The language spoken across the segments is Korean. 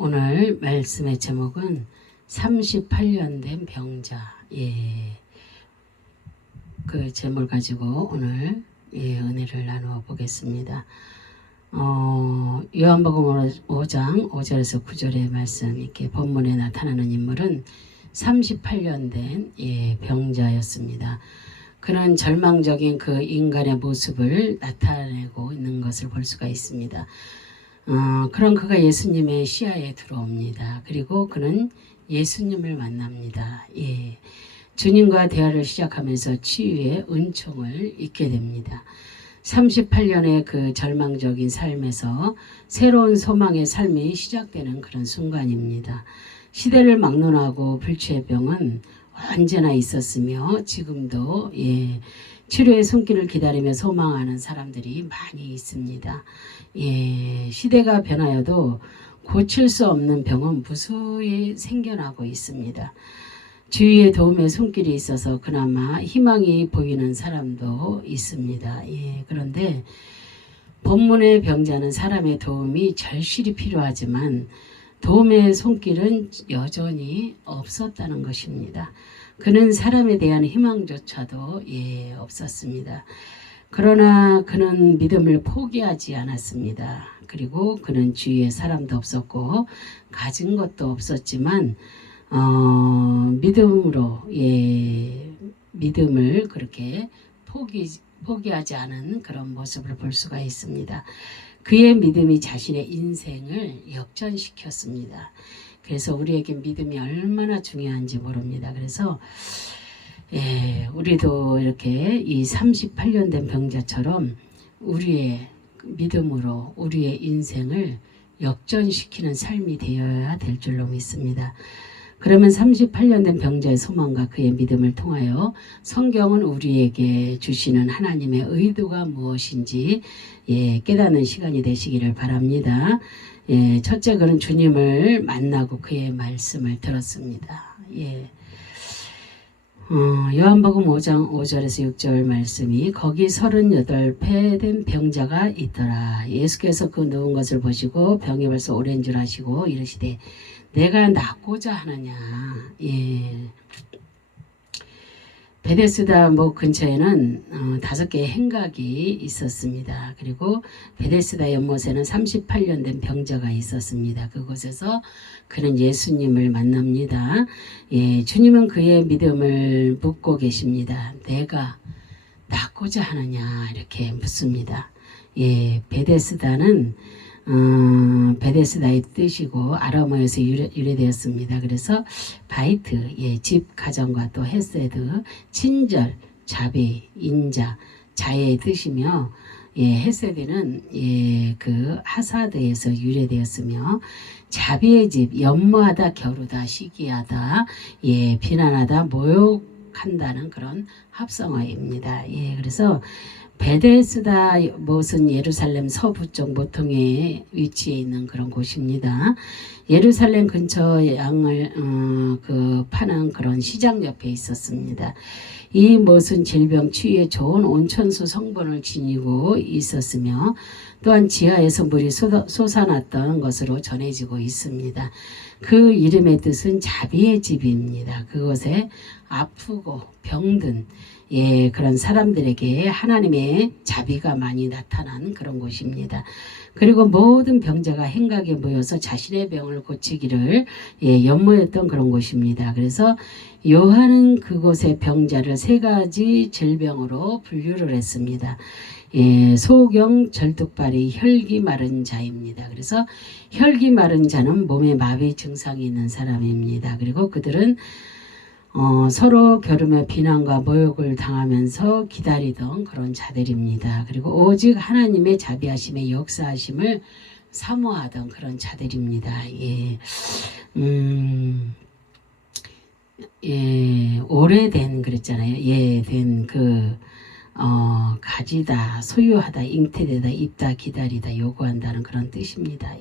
오늘 말씀의 제목은 38년 된 병자. 그 제목을 가지고 오늘 은혜를 나누어 보겠습니다. 요한복음 5장 5절에서 9절의 말씀, 이렇게 본문에 나타나는 인물은 38년 된 병자였습니다. 그런 절망적인 그 인간의 모습을 나타내고 있는 것을 볼 수가 있습니다. 그런 그가 예수님의 시야에 들어옵니다. 그리고 그는 예수님을 만납니다. 주님과 대화를 시작하면서 치유의 은총을 잊게 됩니다. 38년의 그 절망적인 삶에서 새로운 소망의 삶이 시작되는 그런 순간입니다. 시대를 막론하고 불치의 병은 언제나 있었으며 지금도 치료의 손길을 기다리며 소망하는 사람들이 많이 있습니다. 시대가 변하여도 고칠 수 없는 병은 무수히 생겨나고 있습니다. 주위에 도움의 손길이 있어서 그나마 희망이 보이는 사람도 있습니다. 그런데 본문의 병자는 사람의 도움이 절실히 필요하지만 도움의 손길은 여전히 없었다는 것입니다. 그는 사람에 대한 희망조차도 없었습니다. 그러나 그는 믿음을 포기하지 않았습니다. 그리고 그는 주위에 사람도 없었고 가진 것도 없었지만 믿음으로 믿음을 그렇게 포기하지 않은 그런 모습을 볼 수가 있습니다. 그의 믿음이 자신의 인생을 역전시켰습니다. 그래서 우리에게 믿음이 얼마나 중요한지 모릅니다. 그래서 우리도 이렇게 이 38년 된 병자처럼 우리의 믿음으로 우리의 인생을 역전시키는 삶이 되어야 될 줄로 믿습니다. 그러면 38년 된 병자의 소망과 그의 믿음을 통하여 성경은 우리에게 주시는 하나님의 의도가 무엇인지 깨닫는 시간이 되시기를 바랍니다. 첫째, 그는 주님을 만나고 그의 말씀을 들었습니다. 요한복음 5장 5절에서 6절 말씀이, 거기 38배 된 병자가 있더라. 예수께서 그 누운 것을 보시고 병이 벌써 오랜 줄 아시고 이르시되 내가 낫고자 하느냐. 베데스다 목 근처에는 5개의 행각이 있었습니다. 그리고 베데스다 연못에는 38년 된 병자가 있었습니다. 그곳에서 그는 예수님을 만납니다. 주님은 그의 믿음을 묻고 계십니다. 내가 낫고자 하느냐, 이렇게 묻습니다. 베데스다는 베데스다의 뜻이고 아람어에서 유래되었습니다. 그래서 바이트, 집, 가정과 또 헤세드, 친절, 자비, 인자, 자애의 뜻이며 헤세드는 그 하사드에서 유래되었으며 자비의 집, 연모하다, 겨루다, 시기하다, 비난하다, 모욕한다는 그런 합성어입니다. 그래서 베데스다 못은 예루살렘 서부쪽 모퉁이에 위치해 있는 그런 곳입니다. 예루살렘 근처 양을 파는 그런 시장 옆에 있었습니다. 이 못은 질병 치유에 좋은 온천수 성분을 지니고 있었으며 또한 지하에서 물이 솟아났던 것으로 전해지고 있습니다. 그 이름의 뜻은 자비의 집입니다. 그곳에 아프고 병든 그런 사람들에게 하나님의 자비가 많이 나타난 그런 곳입니다. 그리고 모든 병자가 행각에 모여서 자신의 병을 고치기를 연모했던 그런 곳입니다. 그래서 요한은 그곳의 병자를 3가지 질병으로 분류를 했습니다. 소경, 절뚝발이, 혈기 마른 자입니다. 그래서 혈기 마른 자는 몸에 마비 증상이 있는 사람입니다. 그리고 그들은 서로 겨루며 비난과 모욕을 당하면서 기다리던 그런 자들입니다. 그리고 오직 하나님의 자비하심의 역사하심을 사모하던 그런 자들입니다. 오래된 그랬잖아요. 된 가지다, 소유하다, 잉태되다, 입다, 기다리다, 요구한다는 그런 뜻입니다.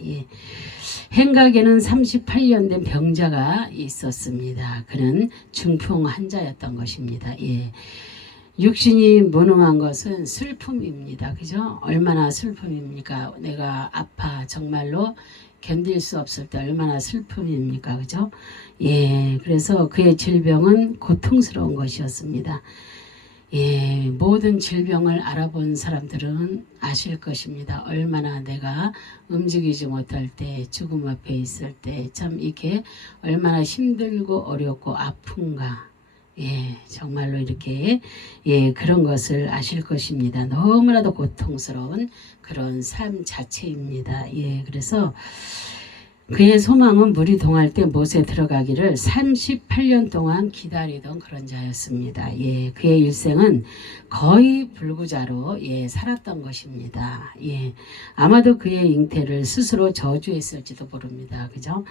행각에는 38년 된 병자가 있었습니다. 그는 중풍 환자였던 것입니다. 육신이 무능한 것은 슬픔입니다. 그죠? 얼마나 슬픔입니까? 내가 아파 정말로 견딜 수 없을 때 얼마나 슬픔입니까? 그죠? 예, 그래서 그의 질병은 고통스러운 것이었습니다. 예, 모든 질병을 알아본 사람들은 아실 것입니다. 얼마나 내가 움직이지 못할 때, 죽음 앞에 있을 때, 참 이렇게 얼마나 힘들고 어렵고 아픈가. 예, 정말로 이렇게, 예, 그런 것을 아실 것입니다. 너무나도 고통스러운 그런 삶 자체입니다. 예, 그래서 그의 소망은 물이 동할 때 못에 들어가기를 38년 동안 기다리던 그런 자였습니다. 예, 그의 일생은 거의 불구자로 예, 살았던 것입니다. 예, 아마도 그의 잉태를 스스로 저주했을지도 모릅니다. 그죠?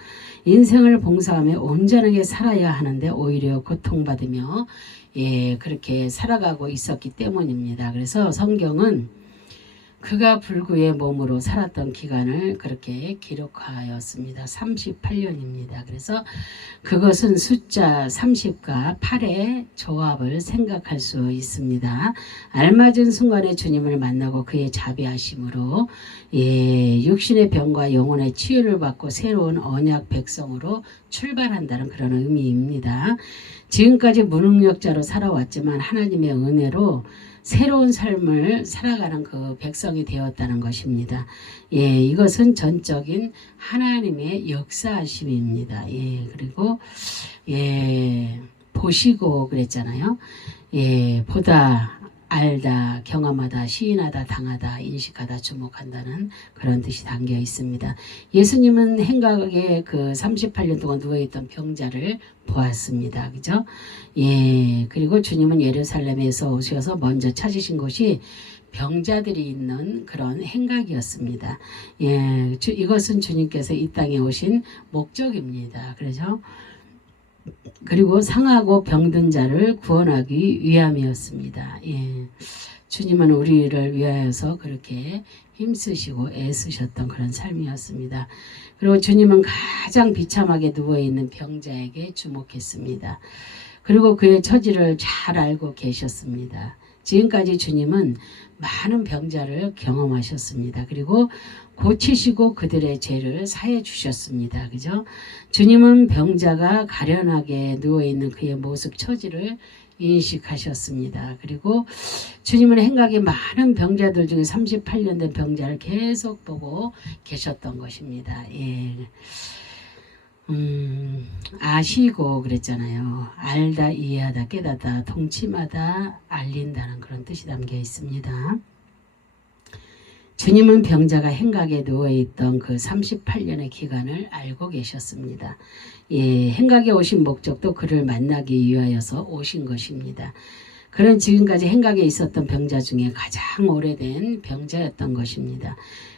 인생을 봉사하며 온전하게 살아야 하는데 오히려 고통받으며 예, 그렇게 살아가고 있었기 때문입니다. 그래서 성경은 그가 불구의 몸으로 살았던 기간을 그렇게 기록하였습니다. 38년입니다. 그래서 그것은 숫자 30과 8의 조합을 생각할 수 있습니다. 알맞은 순간에 주님을 만나고 그의 자비하심으로 예, 육신의 병과 영혼의 치유를 받고 새로운 언약 백성으로 출발한다는 그런 의미입니다. 지금까지 무능력자로 살아왔지만 하나님의 은혜로 새로운 삶을 살아가는 그 백성이 되었다는 것입니다. 예, 이것은 전적인 하나님의 역사하심입니다. 예, 그리고 예, 보시고 그랬잖아요. 예, 보다, 알다, 경험하다, 시인하다, 당하다, 인식하다, 주목한다는 그런 뜻이 담겨 있습니다. 예수님은 행각에 그 38년 동안 누워있던 병자를 보았습니다. 그죠? 예, 그리고 주님은 예루살렘에서 오셔서 먼저 찾으신 곳이 병자들이 있는 그런 행각이었습니다. 예, 이것은 주님께서 이 땅에 오신 목적입니다. 그렇죠? 그리고 상하고 병든 자를 구원하기 위함이었습니다. 예. 주님은 우리를 위하여서 그렇게 힘쓰시고 애쓰셨던 그런 삶이었습니다. 그리고 주님은 가장 비참하게 누워있는 병자에게 주목했습니다. 그리고 그의 처지를 잘 알고 계셨습니다. 지금까지 주님은 많은 병자를 경험하셨습니다. 그리고 고치시고 그들의 죄를 사해 주셨습니다. 그죠? 주님은 병자가 가련하게 누워있는 그의 모습 처지를 인식하셨습니다. 그리고 주님은 행각에 많은 병자들 중에 38년 된 병자를 계속 보고 계셨던 것입니다. 예. 아시고 그랬잖아요. 알다, 이해하다, 깨닫다, 동침하다, 알린다는 그런 뜻이 담겨 있습니다. 주님은 병자가 행각에 누워있던 그 38년의 기간을 알고 계셨습니다. 예, 행각에 오신 목적도 그를 만나기 위하여서 오신 것입니다. 그는 지금까지 행각에 있었던 병자 중에 가장 오래된 병자였던 것입니다.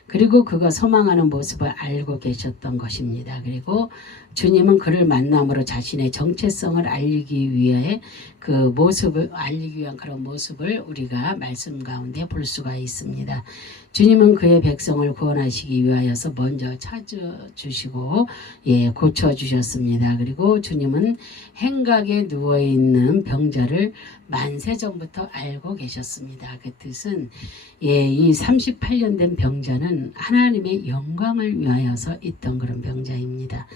그리고 그가 소망하는 모습을 알고 계셨던 것입니다. 그리고 주님은 그를 만남으로 자신의 정체성을 알리기 위해 그 모습을 알리기 위한 그런 모습을 우리가 말씀 가운데 볼 수가 있습니다. 주님은 그의 백성을 구원하시기 위하여서 먼저 찾아주시고 예, 고쳐주셨습니다. 그리고 주님은 행각에 누워있는 병자를 만세전부터 알고 계셨습니다. 그 뜻은 예, 이 38년 된 병자는 하나님의 영광을 위하여서 있던 그런 병자입니다.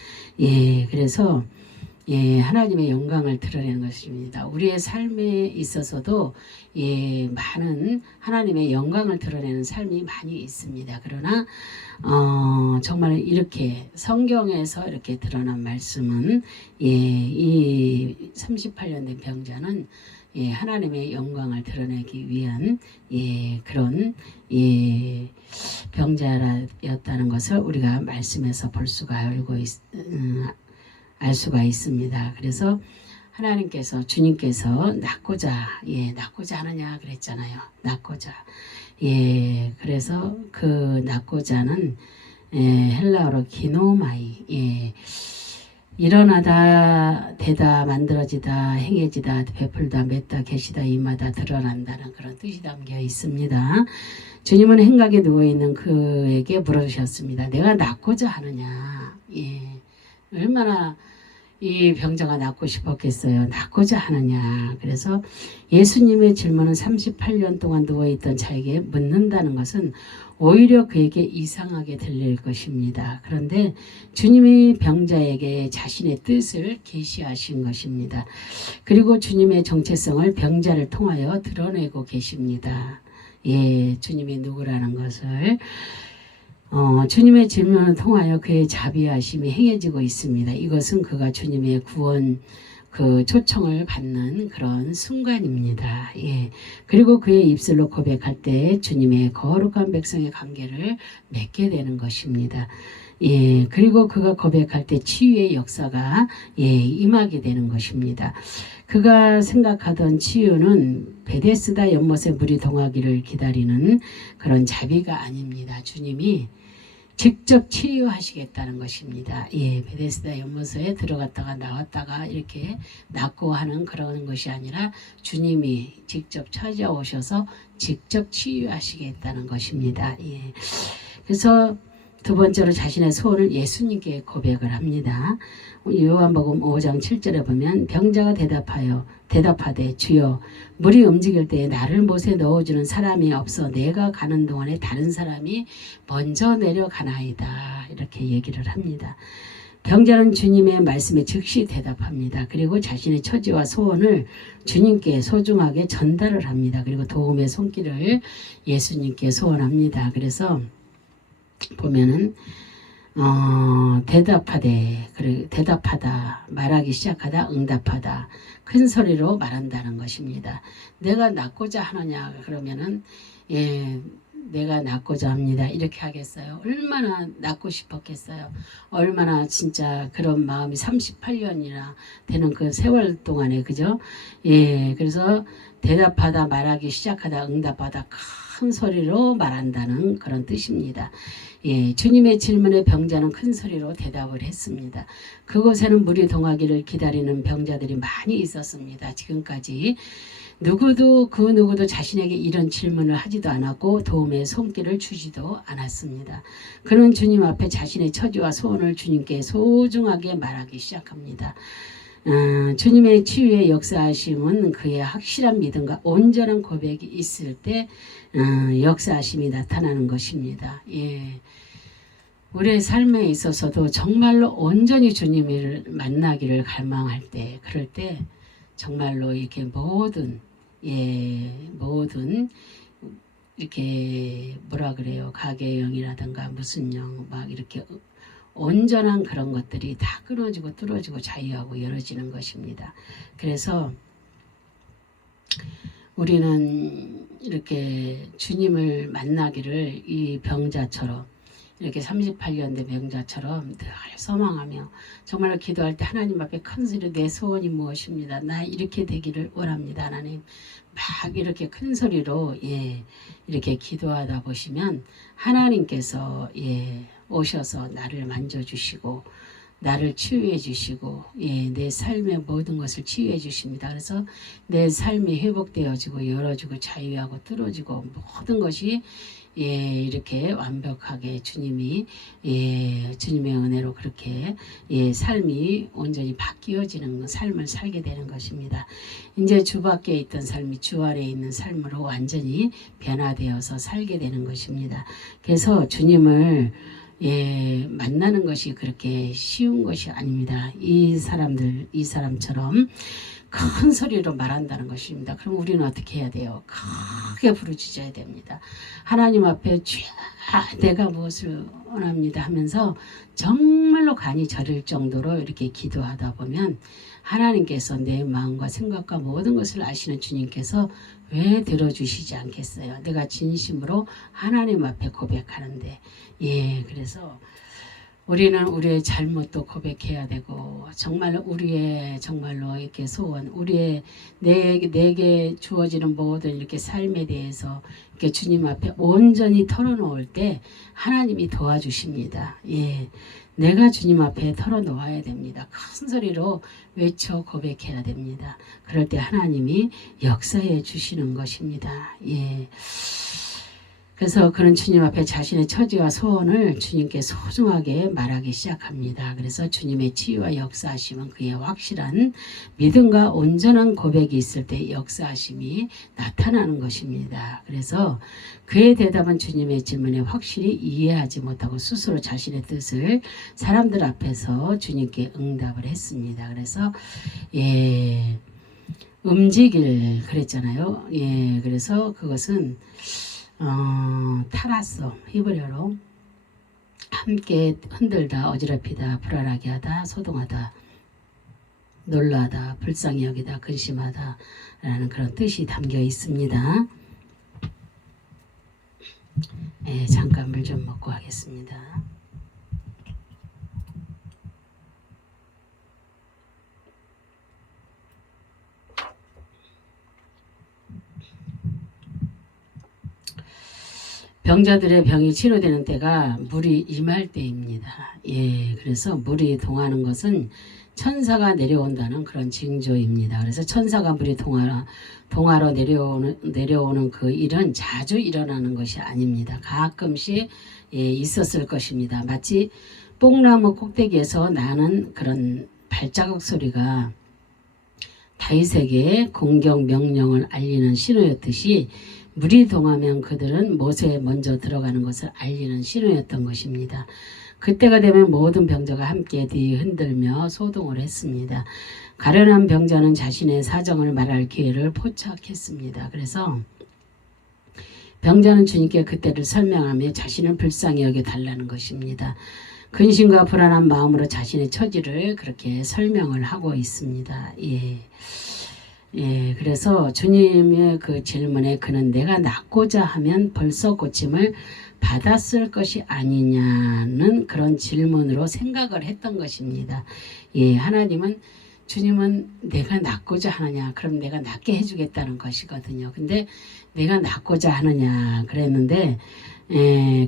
예, 그래서 예, 하나님의 영광을 드러내는 것입니다. 우리의 삶에 있어서도 예, 많은 하나님의 영광을 드러내는 삶이 많이 있습니다. 그러나 정말 이렇게 성경에서 이렇게 드러난 말씀은 예, 이 38년 된 병자는 예, 하나님의 영광을 드러내기 위한 예, 그런 예, 병자였다는 것을 우리가 말씀에서 볼 수가 알 수가 있습니다. 그래서 하나님께서 주님께서 낳고자 예, 낳고자 하느냐 그랬잖아요. 낳고자 예, 그래서 그 낳고자는 예, 헬라어로 기노마이 예, 일어나다 되다 만들어지다 행해지다 베풀다 맺다 계시다 임하다 드러난다는 그런 뜻이 담겨 있습니다. 주님은 행각에 누워있는 그에게 물으셨습니다. 내가 낳고자 하느냐. 예, 얼마나 이 병자가 낫고 싶었겠어요? 낫고자 하느냐? 그래서 예수님의 질문은 38년 동안 누워있던 자에게 묻는다는 것은 오히려 그에게 이상하게 들릴 것입니다. 그런데 주님이 병자에게 자신의 뜻을 계시하신 것입니다. 그리고 주님의 정체성을 병자를 통하여 드러내고 계십니다. 예, 주님이 누구라는 것을 주님의 질문을 통하여 그의 자비하심이 행해지고 있습니다. 이것은 그가 주님의 구원 그 초청을 받는 그런 순간입니다. 예. 그리고 그의 입술로 고백할 때 주님의 거룩한 백성의 관계를 맺게 되는 것입니다. 예. 그리고 그가 고백할 때 치유의 역사가 임하게 되는 것입니다. 그가 생각하던 치유는 베데스다 연못에 물이 동하기를 기다리는 그런 자비가 아닙니다. 주님이 직접 치유하시겠다는 것입니다. 예, 베데스다 연못에 들어갔다가 나왔다가 이렇게 낫고 하는 그런 것이 아니라 주님이 직접 찾아오셔서 직접 치유하시겠다는 것입니다. 예. 그래서 두 번째로 자신의 소원을 예수님께 고백을 합니다. 요한복음 5장 7절에 보면 병자가 대답하되 주여 물이 움직일 때 나를 못에 넣어주는 사람이 없어 내가 가는 동안에 다른 사람이 먼저 내려가나이다. 이렇게 얘기를 합니다. 병자는 주님의 말씀에 즉시 대답합니다. 그리고 자신의 처지와 소원을 주님께 소중하게 전달을 합니다. 그리고 도움의 손길을 예수님께 소원합니다. 그래서 보면은 대답하다 말하기 시작하다 응답하다 큰 소리로 말한다는 것입니다. 내가 낫고자 하느냐 그러면은 내가 낫고자 합니다 이렇게 하겠어요? 얼마나 낫고 싶었겠어요? 얼마나 진짜 그런 마음이 38년이나 되는 그 세월 동안에 그죠? 그래서 대답하다 말하기 시작하다 응답하다 큰 소리로 말한다는 그런 뜻입니다. 주님의 질문에 병자는 큰 소리로 대답을 했습니다. 그곳에는 물이 동하기를 기다리는 병자들이 많이 있었습니다. 지금까지 누구도 자신에게 이런 질문을 하지도 않았고 도움의 손길을 주지도 않았습니다. 그는 주님 앞에 자신의 처지와 소원을 주님께 소중하게 말하기 시작합니다. 주님의 치유의 역사하심은 그의 확실한 믿음과 온전한 고백이 있을 때 역사하심이 나타나는 것입니다. 우리의 삶에 있어서도 정말로 온전히 주님을 만나기를 갈망할 때, 그럴 때 정말로 이렇게 모든 이렇게 뭐라 그래요? 가게의 영이라든가 무슨 영 막 이렇게 온전한 그런 것들이 다 끊어지고 뚫어지고 자유하고 열어지는 것입니다. 그래서 우리는 이렇게 주님을 만나기를 이 병자처럼 이렇게 38년 된 병자처럼 늘 소망하며 정말로 기도할 때 하나님 앞에 큰 소리로 내 소원이 무엇입니다. 나 이렇게 되기를 원합니다. 하나님 막 이렇게 큰 소리로 이렇게 기도하다 보시면 하나님께서 오셔서 나를 만져주시고 나를 치유해 주시고 내 삶의 모든 것을 치유해 주십니다. 그래서 내 삶이 회복되어지고 열어지고 자유하고 뚫어지고 모든 것이 이렇게 완벽하게 주님의 은혜로 그렇게 삶이 온전히 바뀌어지는 삶을 살게 되는 것입니다. 이제 주 밖에 있던 삶이 주 안에 있는 삶으로 완전히 변화되어서 살게 되는 것입니다. 그래서 주님을 만나는 것이 그렇게 쉬운 것이 아닙니다. 이 사람처럼 큰 소리로 말한다는 것입니다. 그럼 우리는 어떻게 해야 돼요? 크게 부르짖어야 됩니다. 하나님 앞에 주여 내가 무엇을 원합니다 하면서 정말로 간이 저릴 정도로 이렇게 기도하다 보면 하나님께서 내 마음과 생각과 모든 것을 아시는 주님께서 왜 들어주시지 않겠어요? 내가 진심으로 하나님 앞에 고백하는데 그래서 우리는 우리의 잘못도 고백해야 되고 정말로 정말로 이렇게 소원 우리의 내게 주어지는 모든 이렇게 삶에 대해서 이렇게 주님 앞에 온전히 털어놓을 때 하나님이 도와주십니다. 내가 주님 앞에 털어놓아야 됩니다. 큰 소리로 외쳐 고백해야 됩니다. 그럴 때 하나님이 역사해 주시는 것입니다. 그래서 그는 주님 앞에 자신의 처지와 소원을 주님께 소중하게 말하기 시작합니다. 그래서 주님의 치유와 역사하심은 그의 확실한 믿음과 온전한 고백이 있을 때 역사하심이 나타나는 것입니다. 그래서 그의 대답은 주님의 질문에 확실히 이해하지 못하고 스스로 자신의 뜻을 사람들 앞에서 주님께 응답을 했습니다. 그래서 움직일 그랬잖아요. 그래서 그것은 타라서 히브리어로 함께 흔들다, 어지럽히다, 불안하게 하다, 소동하다, 놀라다, 불쌍히 여기다, 근심하다 라는 그런 뜻이 담겨 있습니다. 잠깐 물 좀 먹고 하겠습니다. 병자들의 병이 치료되는 때가 물이 임할 때입니다. 그래서 물이 동하는 것은 천사가 내려온다는 그런 징조입니다. 그래서 천사가 물이 동하러 내려오는 그 일은 자주 일어나는 것이 아닙니다. 가끔씩 있었을 것입니다. 마치 뽕나무 꼭대기에서 나는 그런 발자국 소리가 다윗에게 공격 명령을 알리는 신호였듯이 물이 동하면 그들은 못에 먼저 들어가는 것을 알리는 신호였던 것입니다. 그때가 되면 모든 병자가 함께 뒤흔들며 소동을 했습니다. 가련한 병자는 자신의 사정을 말할 기회를 포착했습니다. 그래서 병자는 주님께 그때를 설명하며 자신을 불쌍히 여겨달라는 것입니다. 근심과 불안한 마음으로 자신의 처지를 그렇게 설명을 하고 있습니다. 그래서 주님의 그 질문에 그는 내가 낫고자 하면 벌써 고침을 받았을 것이 아니냐는 그런 질문으로 생각을 했던 것입니다. 주님은 내가 낫고자 하느냐, 그럼 내가 낫게 해주겠다는 것이거든요. 근데 내가 낫고자 하느냐 그랬는데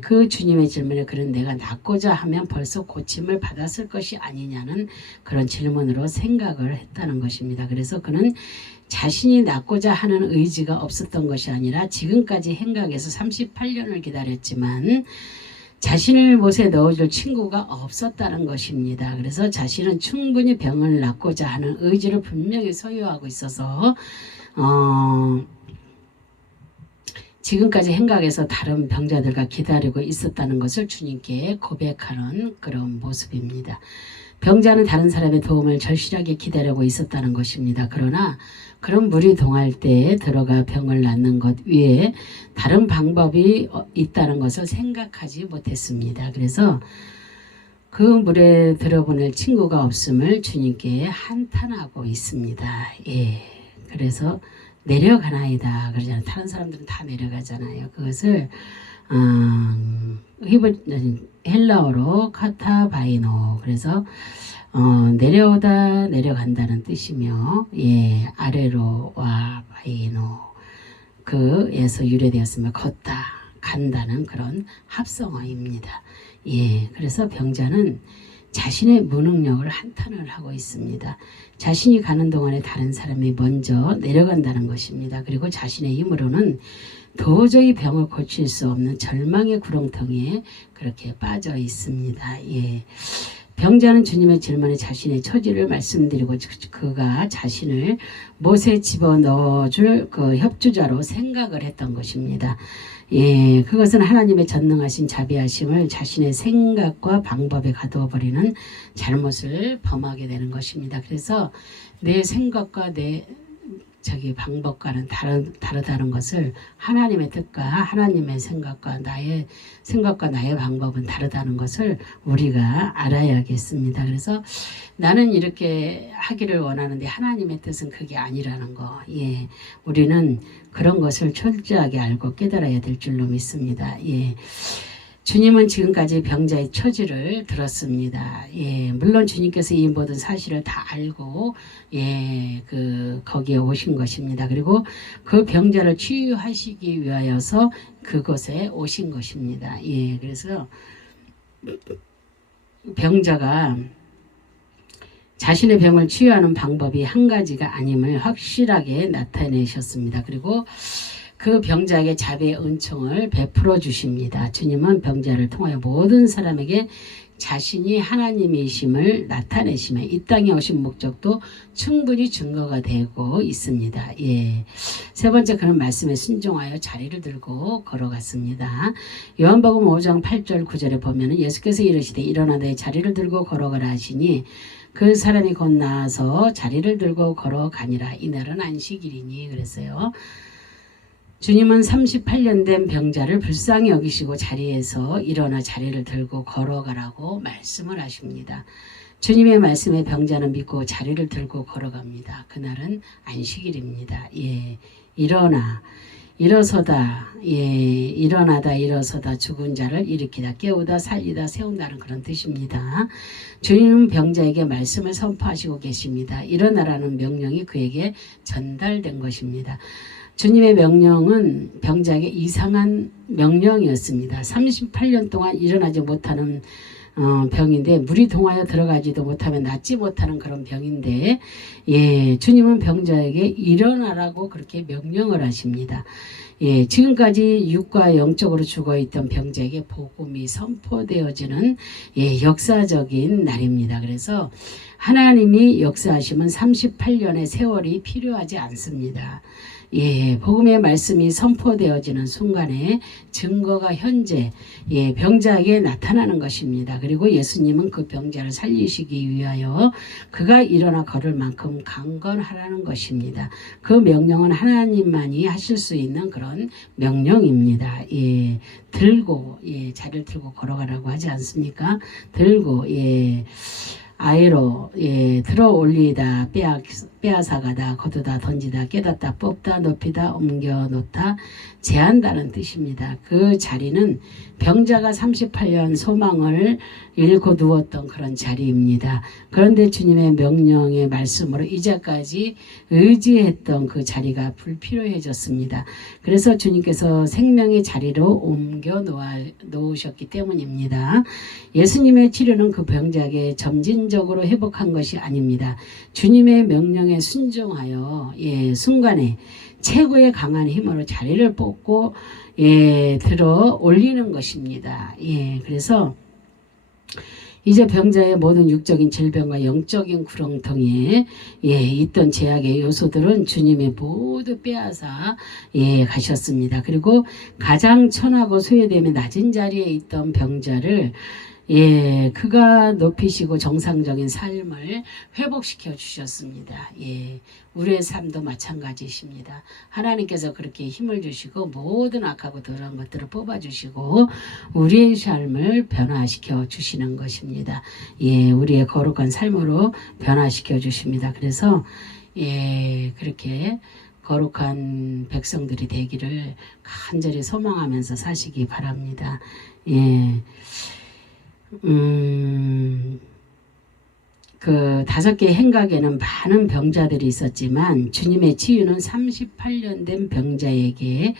그 주님의 질문에 그는 내가 낫고자 하면 벌써 고침을 받았을 것이 아니냐는 그런 질문으로 생각을 했다는 것입니다. 그래서 그는 자신이 낫고자 하는 의지가 없었던 것이 아니라 지금까지 행각에서 38년을 기다렸지만 자신을 못에 넣어줄 친구가 없었다는 것입니다. 그래서 자신은 충분히 병을 낫고자 하는 의지를 분명히 소유하고 있어서 지금까지 행각에서 다른 병자들과 기다리고 있었다는 것을 주님께 고백하는 그런 모습입니다. 병자는 다른 사람의 도움을 절실하게 기다리고 있었다는 것입니다. 그러나 그런 물이 동할 때에 들어가 병을 낫는 것 위에 다른 방법이 있다는 것을 생각하지 못했습니다. 그래서 그 물에 들어보낼 친구가 없음을 주님께 한탄하고 있습니다. 그래서 내려가나이다 그러잖아요. 다른 사람들은 다 내려가잖아요. 그것을 헬라어로 카타바이노 그래서 내려오다 내려간다는 뜻이며 아래로 와 바이노 그에서 유래되었으며 걷다 간다는 그런 합성어입니다. 그래서 병자는 자신의 무능력을 한탄을 하고 있습니다. 자신이 가는 동안에 다른 사람이 먼저 내려간다는 것입니다. 그리고 자신의 힘으로는 도저히 병을 고칠 수 없는 절망의 구렁텅이에 그렇게 빠져 있습니다. 병자는 주님의 질문에 자신의 처지를 말씀드리고 그가 자신을 못에 집어넣어줄 그 협주자로 생각을 했던 것입니다. 그것은 하나님의 전능하신 자비하심을 자신의 생각과 방법에 가두어 버리는 잘못을 범하게 되는 것입니다. 그래서 내 생각과 내 방법과는 다르다는 것을 하나님의 뜻과 하나님의 생각과 나의 방법은 다르다는 것을 우리가 알아야겠습니다. 그래서 나는 이렇게 하기를 원하는데 하나님의 뜻은 그게 아니라는 거. 우리는 그런 것을 철저하게 알고 깨달아야 될 줄로 믿습니다. 주님은 지금까지 병자의 처지를 들었습니다. 물론 주님께서 이 모든 사실을 다 알고 거기에 오신 것입니다. 그리고 그 병자를 치유하시기 위하여서 그곳에 오신 것입니다. 그래서 병자가 자신의 병을 치유하는 방법이 한 가지가 아님을 확실하게 나타내셨습니다. 그리고 그 병자에게 자비의 은총을 베풀어 주십니다. 주님은 병자를 통하여 모든 사람에게 자신이 하나님이심을 나타내시며 이 땅에 오신 목적도 충분히 증거가 되고 있습니다. 예. 세 번째, 그런 말씀에 순종하여 자리를 들고 걸어갔습니다. 요한복음 5장 8절 9절에 보면 예수께서 이르시되 일어나 내 자리를 들고 걸어가라 하시니 그 사람이 곧 나아서 자리를 들고 걸어가니라. 이날은 안식일이니 그랬어요. 주님은 38년 된 병자를 불쌍히 여기시고 자리에서 일어나 자리를 들고 걸어가라고 말씀을 하십니다. 주님의 말씀에 병자는 믿고 자리를 들고 걸어갑니다. 그날은 안식일입니다. 예, 일어나 일어서다, 예, 일어나다 일어서다 죽은 자를 일으키다 깨우다 살리다 세운다는 그런 뜻입니다. 주님은 병자에게 말씀을 선포하시고 계십니다. 일어나라는 명령이 그에게 전달된 것입니다. 주님의 명령은 병자에게 이상한 명령이었습니다. 38년 동안 일어나지 못하는 병인데 물이 동하여 들어가지도 못하면 낫지 못하는 그런 병인데 예, 주님은 병자에게 일어나라고 그렇게 명령을 하십니다. 예, 지금까지 육과 영적으로 죽어있던 병자에게 복음이 선포되어지는 예, 역사적인 날입니다. 그래서 하나님이 역사하시면 38년의 세월이 필요하지 않습니다. 예, 복음의 말씀이 선포되어지는 순간에 증거가 현재 예, 병자에게 나타나는 것입니다. 그리고 예수님은 그 병자를 살리시기 위하여 그가 일어나 걸을 만큼 강건하라는 것입니다. 그 명령은 하나님만이 하실 수 있는 그런 명령입니다. 예, 들고 예, 자리를 들고 걸어가라고 하지 않습니까? 들고 예. 아이로 예, 들어 올리다 빼앗아가다 거두다 던지다 깨닫다 뽑다 높이다 옮겨 놓다 제한다는 뜻입니다. 그 자리는 병자가 38년 소망을 잃고 누웠던 그런 자리입니다. 그런데 주님의 명령의 말씀으로 이제까지 의지했던 그 자리가 불필요해졌습니다. 그래서 주님께서 생명의 자리로 옮겨 놓으셨기 때문입니다. 예수님의 치료는 그 병자에게 점진적으로 회복한 것이 아닙니다. 주님의 명령에 순종하여 예, 순간에 최고의 강한 힘으로 자리를 뽑고 예, 들어 올리는 것입니다. 예, 그래서 이제 병자의 모든 육적인 질병과 영적인 구렁텅이에 예, 있던 제약의 요소들은 주님이 모두 빼앗아 예, 가셨습니다. 그리고 가장 천하고 소외됨의 낮은 자리에 있던 병자를 예, 그가 높이시고 정상적인 삶을 회복시켜 주셨습니다. 예, 우리의 삶도 마찬가지십니다. 하나님께서 그렇게 힘을 주시고 모든 악하고 더러운 것들을 뽑아주시고 우리의 삶을 변화시켜 주시는 것입니다. 예, 우리의 거룩한 삶으로 변화시켜 주십니다. 그래서 예, 그렇게 거룩한 백성들이 되기를 간절히 소망하면서 사시기 바랍니다. 예. 그 5개 행각에는 많은 병자들이 있었지만 주님의 치유는 38년 된 병자에게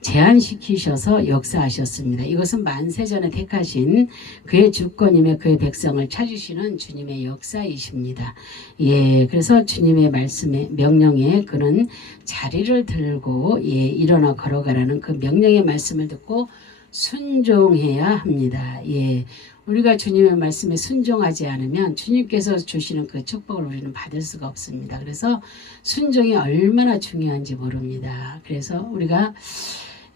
제한시키셔서 역사하셨습니다. 이것은 만세전에 택하신 그의 주권이며 그의 백성을 찾으시는 주님의 역사이십니다. 예, 그래서 주님의 말씀에 명령에 그는 자리를 들고 예, 일어나 걸어가라는 그 명령의 말씀을 듣고 순종해야 합니다. 예. 우리가 주님의 말씀에 순종하지 않으면 주님께서 주시는 그 축복을 우리는 받을 수가 없습니다. 그래서 순종이 얼마나 중요한지 모릅니다. 그래서 우리가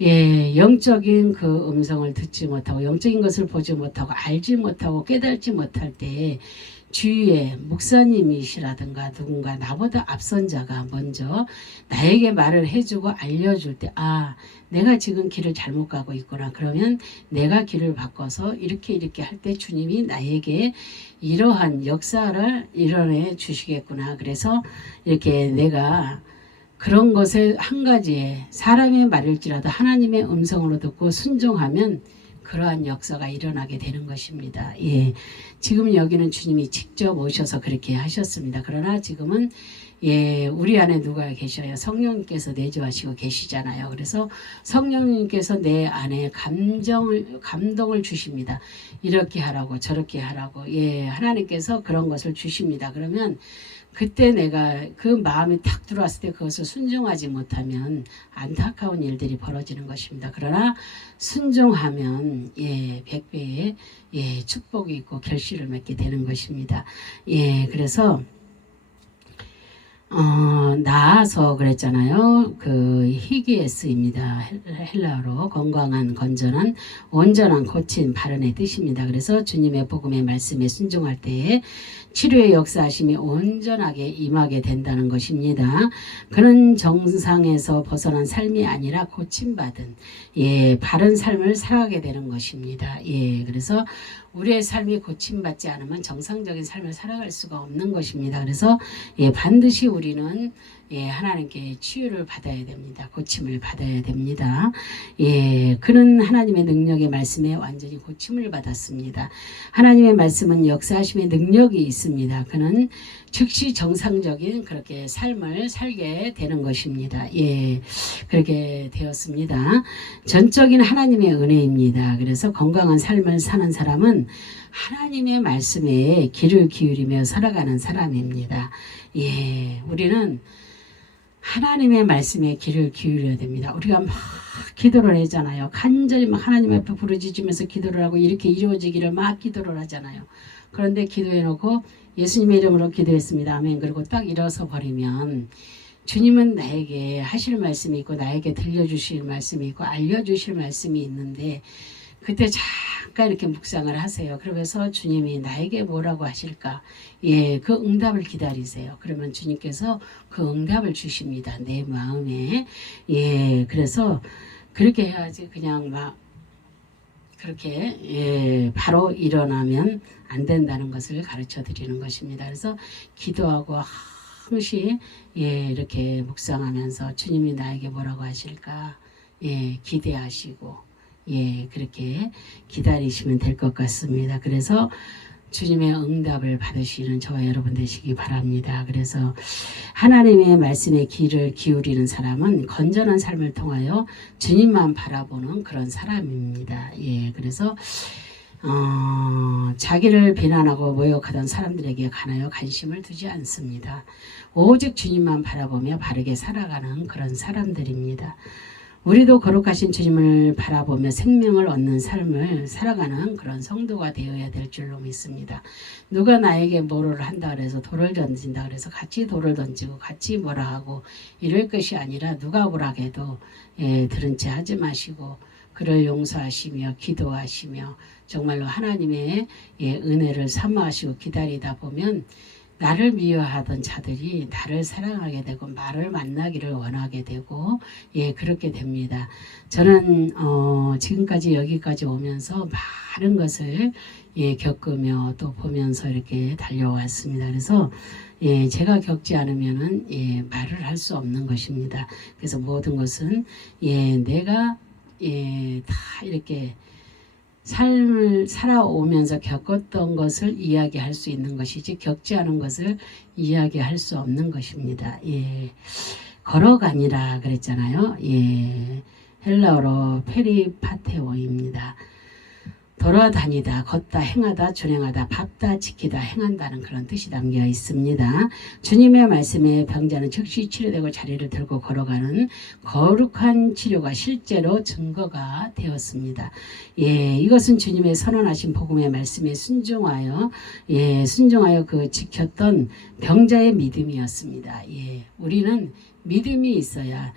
예, 영적인 그 음성을 듣지 못하고 영적인 것을 보지 못하고 알지 못하고 깨달지 못할 때 주위에 목사님이시라든가 누군가 나보다 앞선 자가 먼저 나에게 말을 해주고 알려줄 때 내가 지금 길을 잘못 가고 있구나. 그러면 내가 길을 바꿔서 이렇게 할 때 주님이 나에게 이러한 역사를 이뤄내 주시겠구나. 그래서 이렇게 내가 그런 것에 한 가지에 사람의 말일지라도 하나님의 음성으로 듣고 순종하면 그러한 역사가 일어나게 되는 것입니다. 예, 지금 여기는 주님이 직접 오셔서 그렇게 하셨습니다. 그러나 지금은 예, 우리 안에 누가 계셔요? 성령님께서 내주하시고 계시잖아요. 그래서 성령님께서 내 안에 감동을 주십니다. 이렇게 하라고 저렇게 하라고 예, 하나님께서 그런 것을 주십니다. 그러면 그때 내가 그 마음이 탁 들어왔을 때 그것을 순종하지 못하면 안타까운 일들이 벌어지는 것입니다. 그러나 순종하면 예, 100배의 예, 축복이 있고 결실을 맺게 되는 것입니다. 예, 그래서 나아서 그랬잖아요. 그 히기에스입니다. 헬라어로 건강한, 건전한, 온전한, 고친, 바른의 뜻입니다. 그래서 주님의 복음의 말씀에 순종할 때에 치료의 역사하심이 온전하게 임하게 된다는 것입니다. 그런 정상에서 벗어난 삶이 아니라 고침받은 예, 바른 삶을 살아가게 되는 것입니다. 예, 그래서 우리의 삶이 고침받지 않으면 정상적인 삶을 살아갈 수가 없는 것입니다. 그래서 예, 반드시 우리는 예, 하나님께 치유를 받아야 됩니다. 고침을 받아야 됩니다. 예, 그는 하나님의 능력의 말씀에 완전히 고침을 받았습니다. 하나님의 말씀은 역사하심의 능력이 있습니다. 그는 즉시 정상적인 그렇게 삶을 살게 되는 것입니다. 예, 그렇게 되었습니다. 전적인 하나님의 은혜입니다. 그래서 건강한 삶을 사는 사람은 하나님의 말씀에 귀를 기울이며 살아가는 사람입니다. 예, 우리는 하나님의 말씀에 귀를 기울여야 됩니다. 우리가 막 기도를 하잖아요. 간절히 막 하나님 앞에 부르짖으면서 기도를 하고 이렇게 이루어지기를 막 기도를 하잖아요. 그런데 기도해 놓고 예수님의 이름으로 기도했습니다. 아멘. 그리고 딱 일어서 버리면 주님은 나에게 하실 말씀이 있고 나에게 들려주실 말씀이 있고 알려주실 말씀이 있는데 그때 잠깐 이렇게 묵상을 하세요. 그러면서 주님이 나에게 뭐라고 하실까? 예, 그 응답을 기다리세요. 그러면 주님께서 그 응답을 주십니다. 내 마음에. 예, 그래서 그렇게 해야지 그냥 막 그렇게 예, 바로 일어나면 안 된다는 것을 가르쳐 드리는 것입니다. 그래서 기도하고 항시 예, 이렇게 묵상하면서 주님이 나에게 뭐라고 하실까? 예, 기대하시고 예, 그렇게 기다리시면 될 것 같습니다. 그래서 주님의 응답을 받으시는 저와 여러분 되시기 바랍니다. 그래서 하나님의 말씀에 귀를 기울이는 사람은 건전한 삶을 통하여 주님만 바라보는 그런 사람입니다. 예, 그래서 자기를 비난하고 모욕하던 사람들에게 관하여 관심을 두지 않습니다. 오직 주님만 바라보며 바르게 살아가는 그런 사람들입니다. 우리도 거룩하신 주님을 바라보며 생명을 얻는 삶을 살아가는 그런 성도가 되어야 될 줄로 믿습니다. 누가 나에게 뭐를 한다 그래서 돌을 던진다 그래서 같이 돌을 던지고 같이 뭐라 하고 이럴 것이 아니라 누가 뭐라 해도 예, 들은 채 하지 마시고 그를 용서하시며 기도하시며 정말로 하나님의 예, 은혜를 사모하시고 기다리다 보면 나를 미워하던 자들이 나를 사랑하게 되고 나를 만나기를 원하게 되고 예 그렇게 됩니다. 저는 지금까지 여기까지 오면서 많은 것을 예 겪으며 또 보면서 이렇게 달려왔습니다. 그래서 예 제가 겪지 않으면은 예 말을 할 수 없는 것입니다. 그래서 모든 것은 예 내가 예 다 이렇게 삶을 살아오면서 겪었던 것을 이야기할 수 있는 것이지 겪지 않은 것을 이야기할 수 없는 것입니다. 예, 걸어가니라 그랬잖아요. 예, 헬라어로 페리파테오입니다. 돌아다니다, 걷다, 행하다, 준행하다, 밟다, 지키다, 행한다는 그런 뜻이 담겨 있습니다. 주님의 말씀에 병자는 즉시 치료되고 자리를 들고 걸어가는 거룩한 치료가 실제로 증거가 되었습니다. 예, 이것은 주님의 선언하신 복음의 말씀에 순종하여 그 지켰던 병자의 믿음이었습니다. 예, 우리는 믿음이 있어야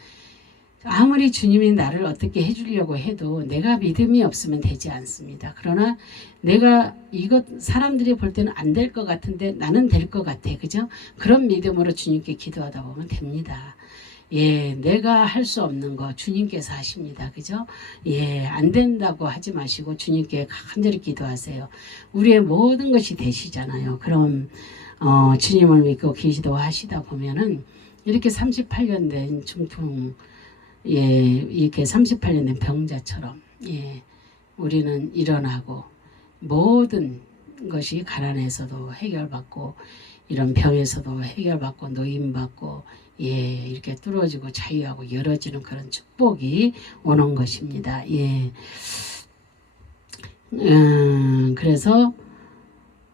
아무리 주님이 나를 어떻게 해주려고 해도 내가 믿음이 없으면 되지 않습니다. 그러나 내가 이것 사람들이 볼 때는 안 될 것 같은데 나는 될 것 같아. 그죠? 그런 믿음으로 주님께 기도하다 보면 됩니다. 예, 내가 할 수 없는 거 주님께서 하십니다. 그죠? 예, 안 된다고 하지 마시고 주님께 간절히 기도하세요. 우리의 모든 것이 되시잖아요. 그럼 주님을 믿고 기도하시다 보면은 이렇게 38년 된 중풍 예, 이렇게 38년 된 병자처럼 예, 우리는 일어나고 모든 것이 가난에서도 해결받고 이런 병에서도 해결받고 노임받고 예, 이렇게 뚫어지고 자유하고 열어지는 그런 축복이 오는 것입니다. 예, 그래서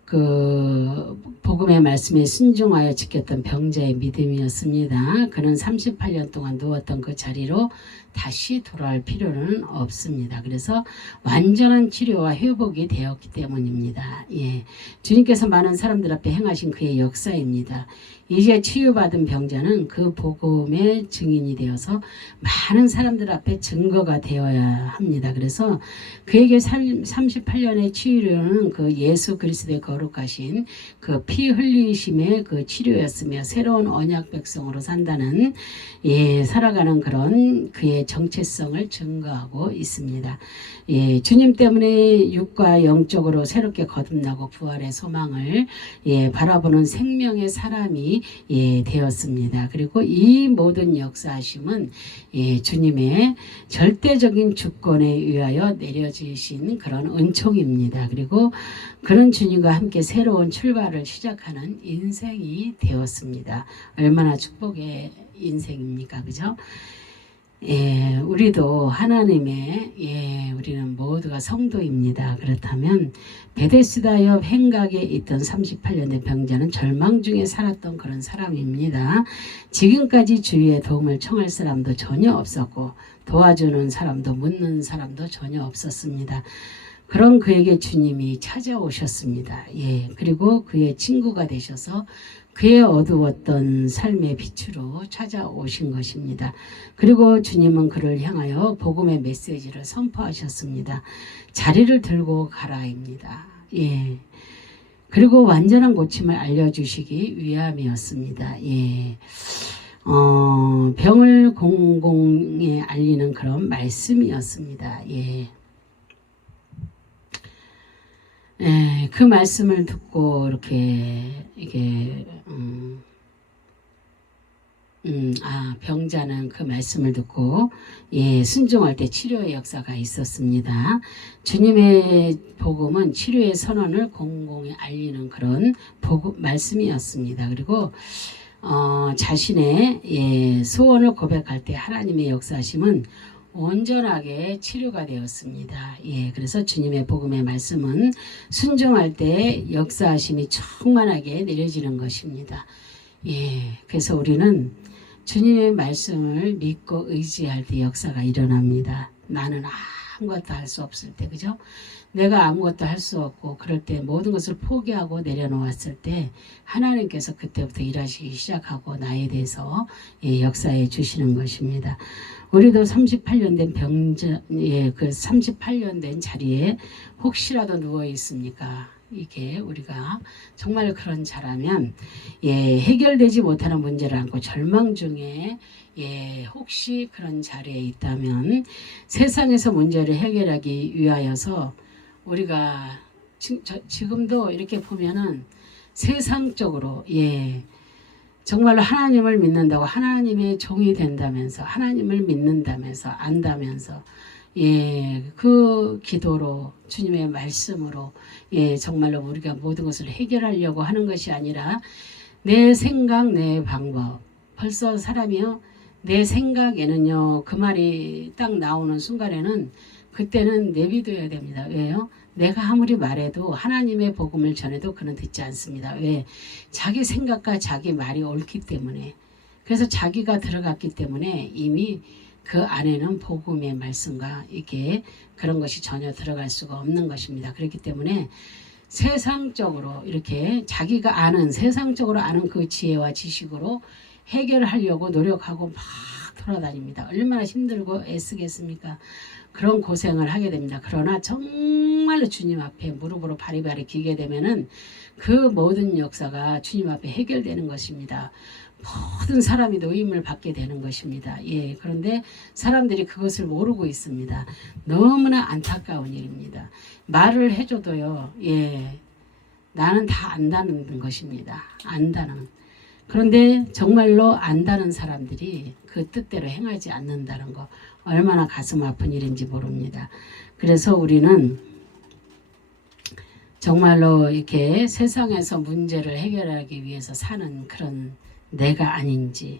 그 복음의 말씀에 순종하여 지켰던 병자의 믿음이었습니다. 그는 38년 동안 누웠던 그 자리로 다시 돌아올 필요는 없습니다. 그래서 완전한 치료와 회복이 되었기 때문입니다. 예, 주님께서 많은 사람들 앞에 행하신 그의 역사입니다. 이제 치유받은 병자는 그 복음의 증인이 되어서 많은 사람들 앞에 증거가 되어야 합니다. 그래서 그에게 38년의 치유는 그 예수 그리스도의 거룩하신 그 피 흘리심의 그 치료였으며 새로운 언약 백성으로 산다는 살아가는 그런 그의 정체성을 증거하고 있습니다. 주님 때문에 육과 영적으로 새롭게 거듭나고 부활의 소망을 바라보는 생명의 사람이 되었습니다. 그리고 이 모든 역사하심은 주님의 절대적인 주권에 의하여 내려지신 그런 은총입니다. 그리고 그런 주님과 함께 새로운 출발을 시작하는 인생이 되었습니다. 얼마나 축복의 인생입니까? 그죠? 우리도 하나님의 우리는 모두가 성도입니다. 그렇다면 베데스다 옆 행각에 있던 38년의 병자는 절망 중에 살았던 그런 사람입니다. 지금까지 주위의 도움을 청할 사람도 전혀 없었고 도와주는 사람도 묻는 사람도 전혀 없었습니다. 그런 그에게 주님이 찾아오셨습니다. 그리고 그의 친구가 되셔서 그의 어두웠던 삶의 빛으로 찾아오신 것입니다. 그리고 주님은 그를 향하여 복음의 메시지를 선포하셨습니다. 자리를 들고 가라입니다. 그리고 완전한 고침을 알려주시기 위함이었습니다. 병을 공공에 알리는 그런 말씀이었습니다. 그 말씀을 듣고 이게 병자는 그 말씀을 듣고 순종할 때 치료의 역사가 있었습니다. 주님의 복음은 치료의 선언을 공공에 알리는 그런 복음 말씀이었습니다. 그리고 자신의 소원을 고백할 때 하나님의 역사하심은 온전하게 치료가 되었습니다. 그래서 주님의 복음의 말씀은 순종할 때 역사하심이 충만하게 내려지는 것입니다. 그래서 우리는 주님의 말씀을 믿고 의지할 때 역사가 일어납니다. 나는 아무것도 할 수 없을 때, 그죠? 내가 아무것도 할 수 없고 그럴 때 모든 것을 포기하고 내려놓았을 때 하나님께서 그때부터 일하시기 시작하고 나에 대해서 역사해 주시는 것입니다. 우리도 38년 된 병자, 그 38년 된 자리에 혹시라도 누워 있습니까? 이게 우리가 정말 그런 자라면 해결되지 못하는 문제를 안고 절망 중에 혹시 그런 자리에 있다면 세상에서 문제를 해결하기 위하여서 우리가 지금도 이렇게 보면은 세상적으로 정말로 하나님을 믿는다고 하나님의 종이 된다면서 하나님을 믿는다면서 안다면서 그 기도로 주님의 말씀으로 정말로 우리가 모든 것을 해결하려고 하는 것이 아니라 내 생각 내 방법 벌써 사람이요 내 생각에는요 그 말이 딱 나오는 순간에는 그때는 내비둬야 됩니다. 왜요? 내가 아무리 말해도 하나님의 복음을 전해도 그는 듣지 않습니다. 왜? 자기 생각과 자기 말이 옳기 때문에. 그래서 자기가 들어갔기 때문에 이미 그 안에는 복음의 말씀과 이게 그런 것이 전혀 들어갈 수가 없는 것입니다. 그렇기 때문에 세상적으로 이렇게 자기가 아는 세상적으로 아는 그 지혜와 지식으로 해결하려고 노력하고 막 돌아다닙니다. 얼마나 힘들고 애쓰겠습니까? 그런 고생을 하게 됩니다. 그러나 정말로 주님 앞에 무릎으로 바리바리 기게 되면은 그 모든 역사가 주님 앞에 해결되는 것입니다. 모든 사람이 노임을 받게 되는 것입니다. 그런데 사람들이 그것을 모르고 있습니다. 너무나 안타까운 일입니다. 말을 해줘도요, 나는 다 안다는 것입니다. 안다는. 그런데 정말로 안다는 사람들이 그 뜻대로 행하지 않는다는 거 얼마나 가슴 아픈 일인지 모릅니다. 그래서 우리는 정말로 이렇게 세상에서 문제를 해결하기 위해서 사는 그런 내가 아닌지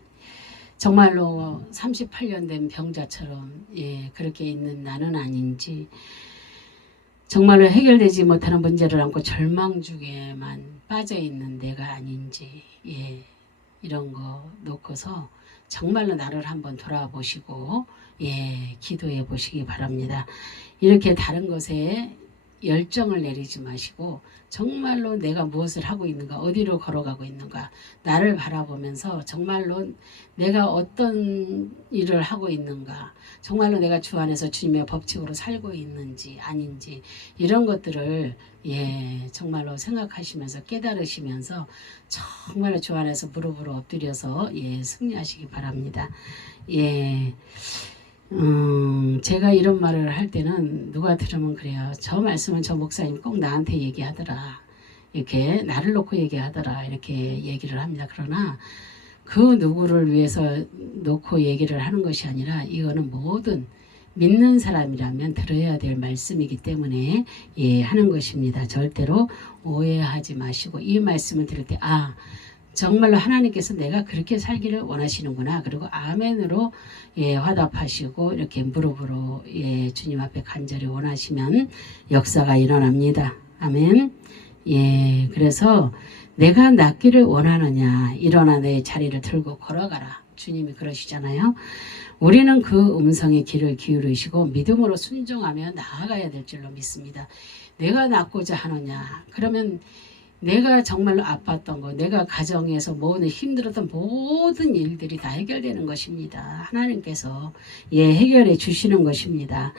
정말로 38년 된 병자처럼 그렇게 있는 나는 아닌지 정말로 해결되지 못하는 문제를 안고 절망 중에만 빠져 있는 내가 아닌지 이런 거 놓고서 정말로 나를 한번 돌아보시고 기도해 보시기 바랍니다. 이렇게 다른 것에 열정을 내리지 마시고 정말로 내가 무엇을 하고 있는가, 어디로 걸어가고 있는가, 나를 바라보면서 정말로 내가 어떤 일을 하고 있는가, 정말로 내가 주 안에서 주님의 법칙으로 살고 있는지 아닌지 이런 것들을 정말로 생각하시면서 깨달으시면서 정말로 주 안에서 무릎으로 엎드려서 승리하시기 바랍니다. 제가 이런 말을 할 때는 누가 들으면 그래요. 저 말씀은 저 목사님 꼭 나한테 얘기하더라. 이렇게 나를 놓고 얘기하더라. 이렇게 얘기를 합니다. 그러나 그 누구를 위해서 놓고 얘기를 하는 것이 아니라 이거는 모든 믿는 사람이라면 들어야 될 말씀이기 때문에 하는 것입니다. 절대로 오해하지 마시고 이 말씀을 들을 때 정말로 하나님께서 내가 그렇게 살기를 원하시는구나. 그리고 아멘으로 화답하시고 이렇게 무릎으로 주님 앞에 간절히 원하시면 역사가 일어납니다. 아멘. 그래서 내가 낫기를 원하느냐, 일어나 내 자리를 들고 걸어가라. 주님이 그러시잖아요. 우리는 그 음성의 귀를 기울이시고 믿음으로 순종하며 나아가야 될 줄로 믿습니다. 내가 낫고자 하느냐, 그러면 내가 정말로 아팠던 거, 내가 가정에서 모든 힘들었던 모든 일들이 다 해결되는 것입니다. 하나님께서 해결해 주시는 것입니다.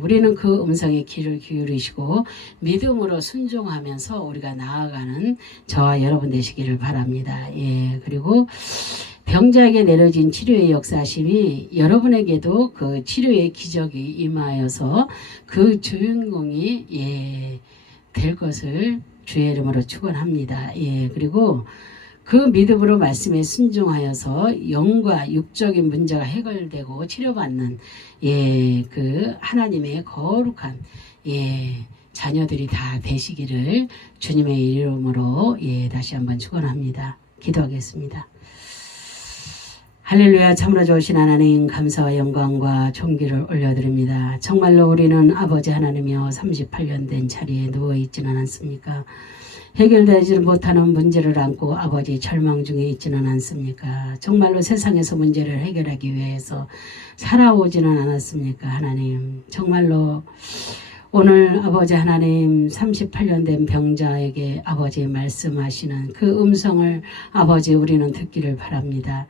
우리는 그 음성에 귀를 기울이시고 믿음으로 순종하면서 우리가 나아가는 저와 여러분 되시기를 바랍니다. 그리고 병자에게 내려진 치료의 역사심이 여러분에게도 그 치료의 기적이 임하여서 그 주인공이 될 것을 주의 이름으로 축원합니다. 그리고 그 믿음으로 말씀에 순종하여서 영과 육적인 문제가 해결되고 치료받는 그 하나님의 거룩한 자녀들이 다 되시기를 주님의 이름으로 다시 한번 축원합니다. 기도하겠습니다. 할렐루야. 참으로 좋으신 하나님, 감사와 영광과 존귀를 올려드립니다. 정말로 우리는 아버지 하나님이여 38년 된 자리에 누워있지는 않습니까? 해결되지 못하는 문제를 안고 아버지 절망 중에 있지는 않습니까? 정말로 세상에서 문제를 해결하기 위해서 살아오지는 않았습니까? 하나님, 정말로 오늘 아버지 하나님 38년 된 병자에게 아버지 말씀하시는 그 음성을 아버지 우리는 듣기를 바랍니다.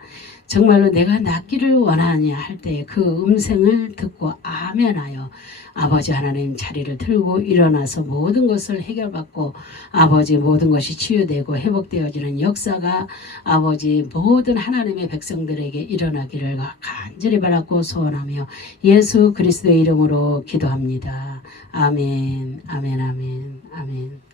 정말로 내가 낫기를 원하냐 할 때 그 음성을 듣고 아멘하여 아버지 하나님 자리를 들고 일어나서 모든 것을 해결받고 아버지 모든 것이 치유되고 회복되어지는 역사가 아버지 모든 하나님의 백성들에게 일어나기를 간절히 바라고 소원하며 예수 그리스도의 이름으로 기도합니다. 아멘, 아멘, 아멘, 아멘.